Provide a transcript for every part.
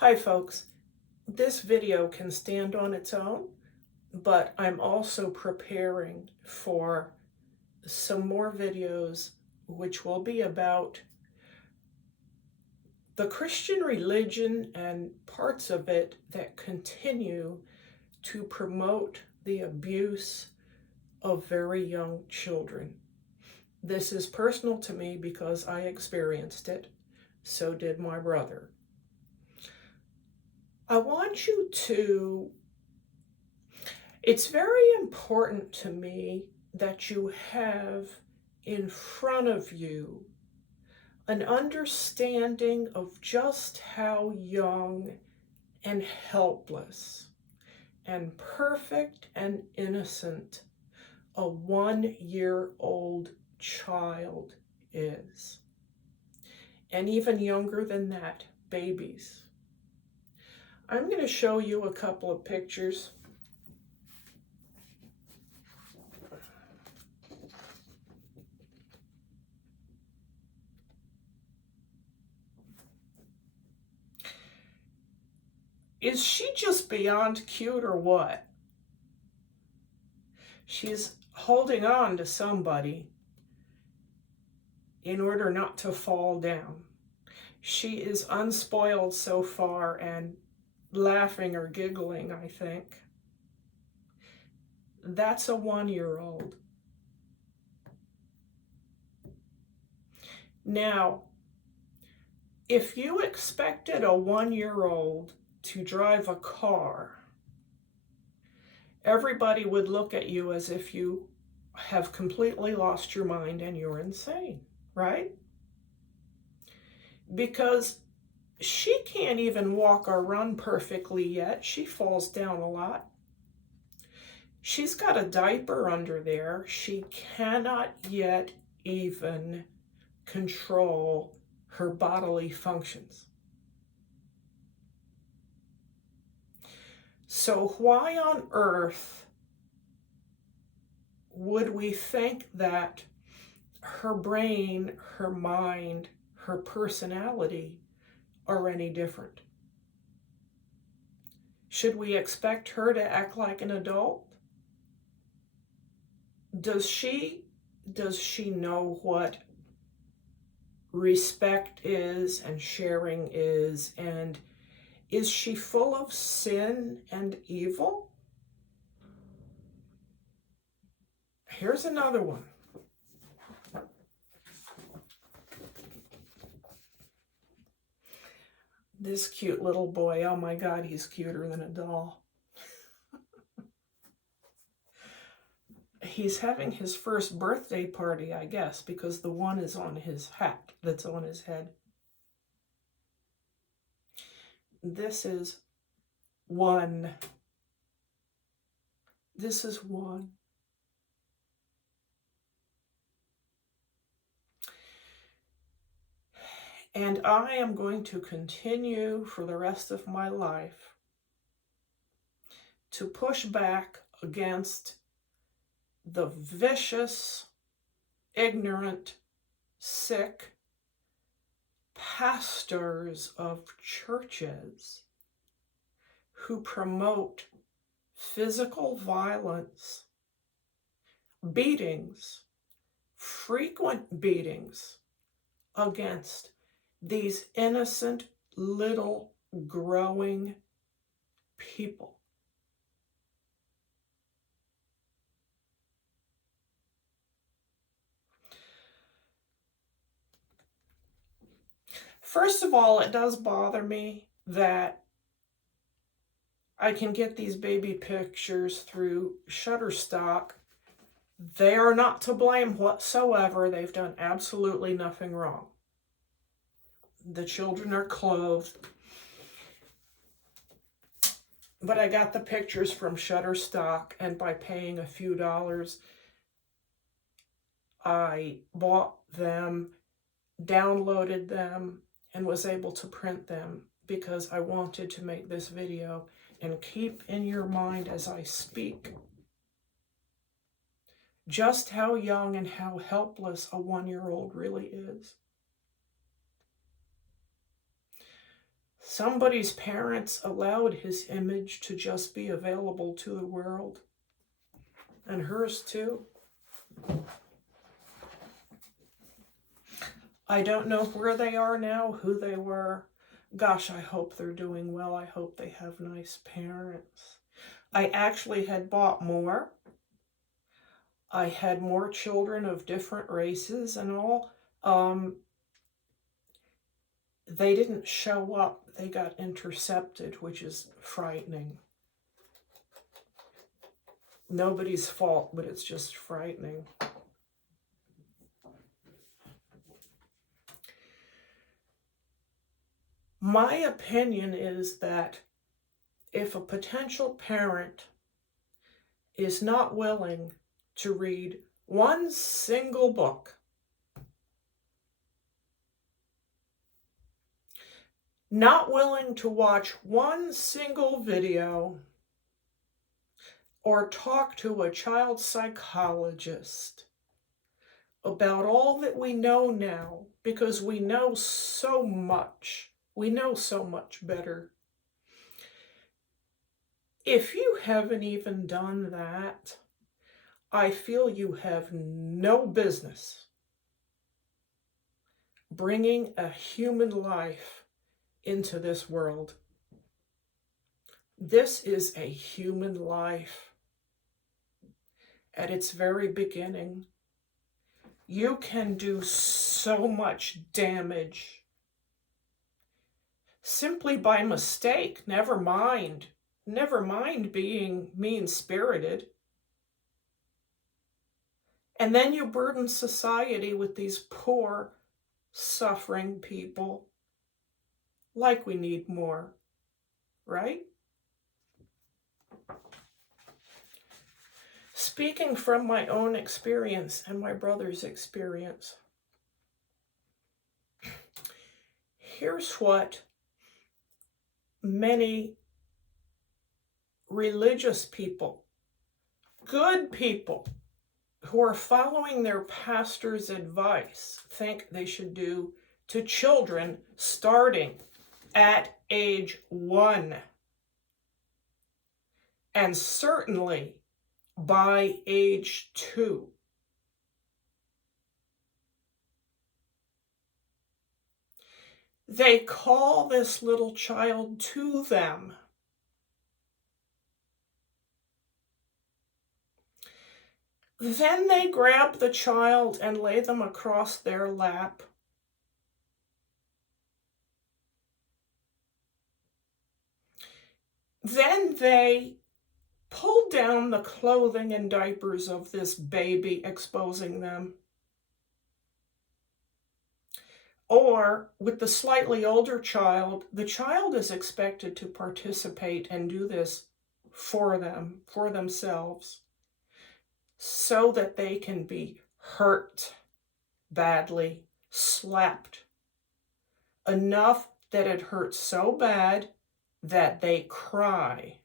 Hi folks, this video can stand on its own, but I'm also preparing for some more videos which will be about the Christian religion and parts of it that continue to promote the abuse of very young children. This is personal to me because I experienced it. So did my brother. It's very important to me that you have in front of you an understanding of just how young and helpless and perfect and innocent a 1-year-old child is. And even younger than that, babies. I'm going to show you a couple of pictures. Is she just beyond cute or what? She's holding on to somebody in order not to fall down. She is unspoiled so far and laughing or giggling, I think. That's a 1-year-old. Now, if you expected a 1-year-old to drive a car, everybody would look at you as if you have completely lost your mind and you're insane, right? Because she can't even walk or run perfectly yet. She falls down a lot. She's got a diaper under there. She cannot yet even control her bodily functions. So why on earth would we think that her brain, her mind, her personality are any different? Should we expect her to act like an adult? Does she know what respect is and sharing is, and is she full of sin and evil? Here's another one. This cute little boy, oh my God, he's cuter than a doll. He's having his first birthday party, I guess, because the one is on his hat that's on his head. This is one. This is one. And I am going to continue for the rest of my life to push back against the vicious, ignorant, sick pastors of churches who promote physical violence, beatings, frequent beatings against these innocent little growing people. First of all, it does bother me that I can get these baby pictures through Shutterstock. They are not to blame whatsoever. They've done absolutely nothing wrong. The children are clothed. But I got the pictures from Shutterstock, and by paying a few dollars, I bought them, downloaded them, and was able to print them because I wanted to make this video. And keep in your mind as I speak just how young and how helpless a 1-year-old really is. Somebody's parents allowed his image to just be available to the world. And hers too. I don't know where they are now, who they were. Gosh, I hope they're doing well. I hope they have nice parents. I actually had bought more. I had more children of different races and all. They didn't show up. They got intercepted, which is frightening. Nobody's fault, but it's just frightening. My opinion is that if a potential parent is not willing to read one single book, not willing to watch one single video, or talk to a child psychologist about all that we know now, because we know so much. We know so much better. If you haven't even done that, I feel you have no business bringing a human life into this world. This is a human life. At its very beginning, you can do so much damage simply by mistake, never mind being mean-spirited. And then you burden society with these poor, suffering people. Like we need more, right? Speaking from my own experience and my brother's experience, here's what many religious people, good people, who are following their pastor's advice think they should do to children starting at age 1. And certainly by age 2. They call this little child to them. Then they grab the child and lay them across their lap. Then they pull down the clothing and diapers of this baby, exposing them. Or, with the slightly older child, the child is expected to participate and do this for them, for themselves, so that they can be hurt badly, slapped, enough that it hurts so bad that they cry.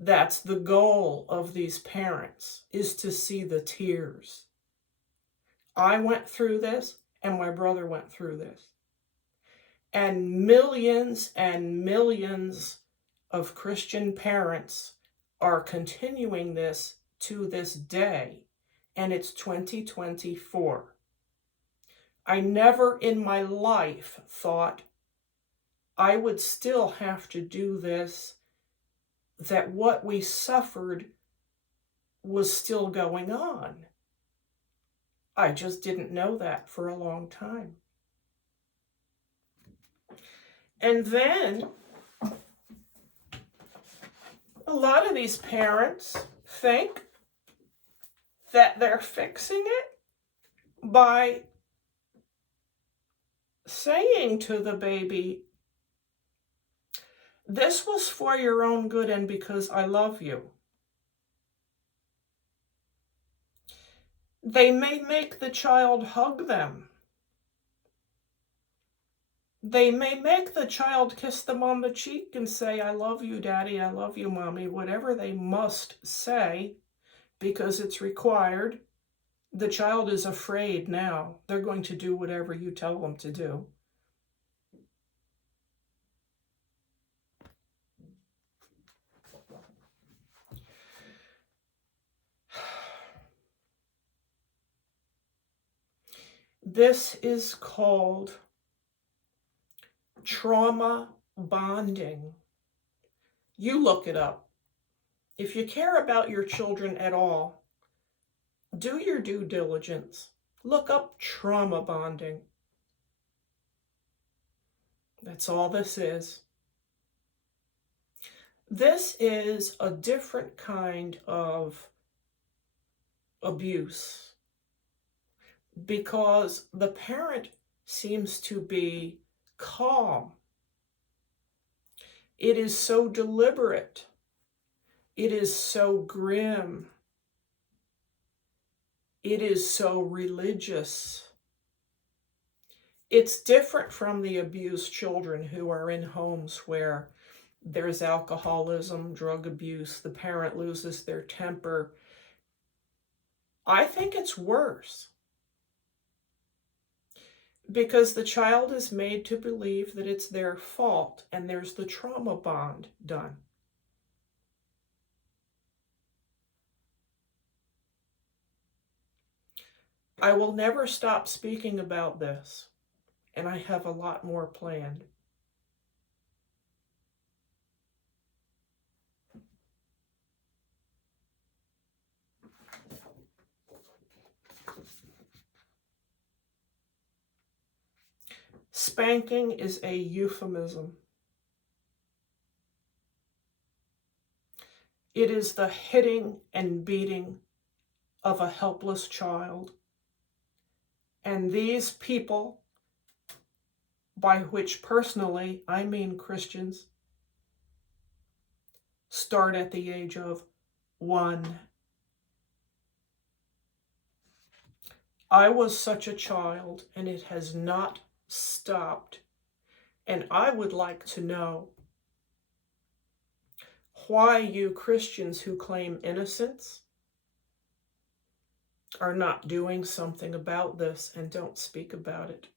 That's the goal of these parents, is to see the tears. I went through this, and my brother went through this. And millions of Christian parents are continuing this to this day, and it's 2024. I never in my life thought I would still have to do this, that what we suffered was still going on. I just didn't know that for a long time. And then a lot of these parents think that they're fixing it by saying to the baby, "This was for your own good and because I love you." They may make the child hug them. They may make the child kiss them on the cheek and say, "I love you, Daddy, I love you, Mommy," whatever they must say, because it's required. The child is afraid now. They're going to do whatever you tell them to do. This is called trauma bonding. You look it up. If you care about your children at all, do your due diligence. Look up trauma bonding. That's all this is. This is a different kind of abuse because the parent seems to be calm. It is so deliberate. It is so grim. It is so religious. It's different from the abused children who are in homes where there's alcoholism, drug abuse, the parent loses their temper. I think it's worse because the child is made to believe that it's their fault and there's the trauma bond done. I will never stop speaking about this, and I have a lot more planned. Spanking is a euphemism. It is the hitting and beating of a helpless child. And these people, by which personally I mean Christians, start at the age of 1. I was such a child, and it has not stopped. And I would like to know why you Christians who claim innocence are not doing something about this and don't speak about it.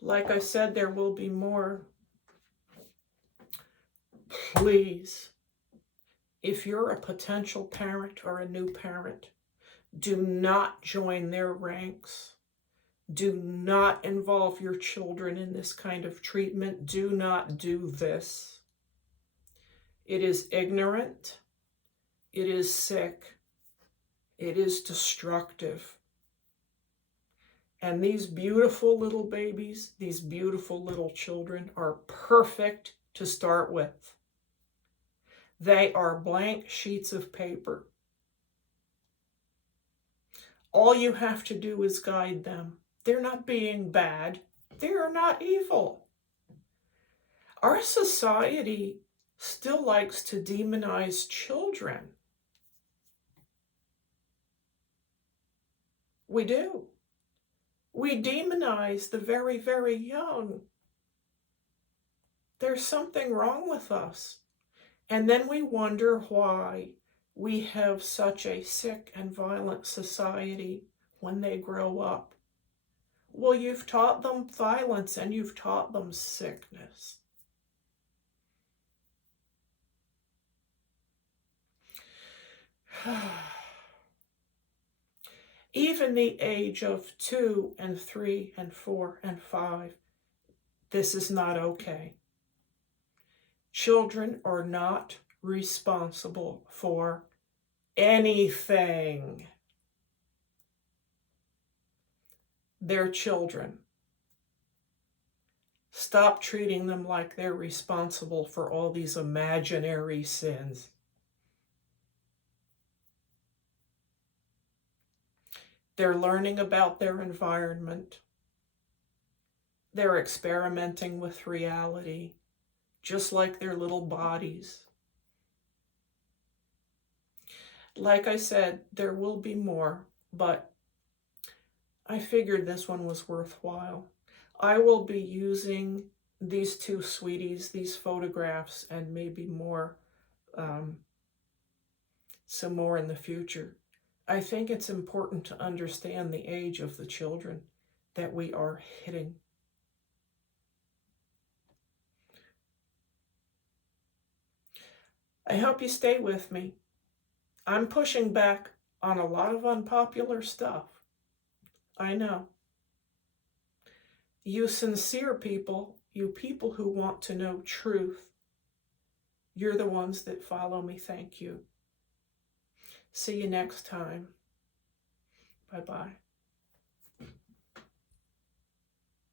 Like I said, there will be more. Please, if you're a potential parent or a new parent, do not join their ranks. Do not involve your children in this kind of treatment. Do not do this. It is ignorant. It is sick. It is destructive. And these beautiful little babies, these beautiful little children are perfect to start with. They are blank sheets of paper. All you have to do is guide them. They're not being bad. They're not evil. Our society still likes to demonize children. We do. We demonize the very, very young. There's something wrong with us. And then we wonder why we have such a sick and violent society when they grow up. Well, you've taught them violence and you've taught them sickness. Even the age of 2 and 3 and 4 and 5, this is not okay. Children are not responsible for anything. They're children. Stop treating them like they're responsible for all these imaginary sins. They're learning about their environment. They're experimenting with reality, just like their little bodies. Like I said, there will be more, but I figured this one was worthwhile. I will be using these 2 sweeties, these photographs, and maybe more, some more in the future. I think it's important to understand the age of the children that we are hitting. I hope you stay with me. I'm pushing back on a lot of unpopular stuff. I know. You sincere people, you people who want to know truth, you're the ones that follow me. Thank you. See you next time. Bye-bye.